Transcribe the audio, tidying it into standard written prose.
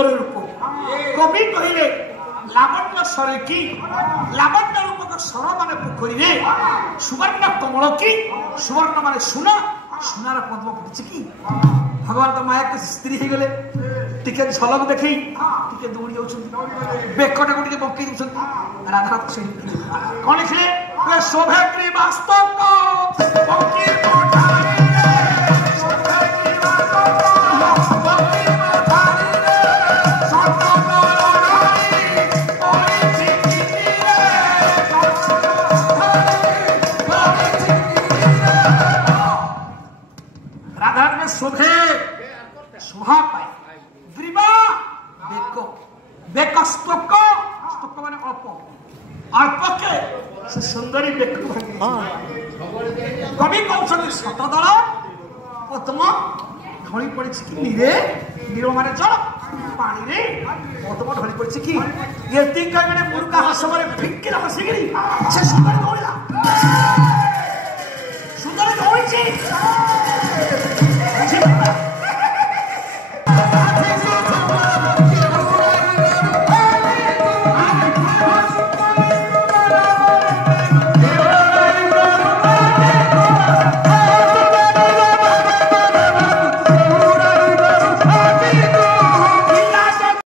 सुंदर रूप कवि कहले लावण्य सर की लावण्य रूपक सर मान पोखरी सुवर्ण कमल की सुवर्ण मान सुना सुनार पद्म पड़ी कि भगवान तो माया स्त्री हो गले टिके झलक देखी टिके दौड़ी जाऊँ बेकटे को बंकई दौरान राधा कौन लिखिले शोभेत्री वास्तव राधा में शोभे शोभा पाए ग्रीवा बेको बेक स्तोक स्तोक माने अल्प के से सुंदरी बेक कवि कौन शतदल पद्म ढली पड़ी कि नीरे नीर माने जल पानी रे पद्म ढली पड़ी कि ये मैंने मुर्गा हसमरे फिक्र हसिकी से सुंदर दौड़ा सुंदर दौड़ी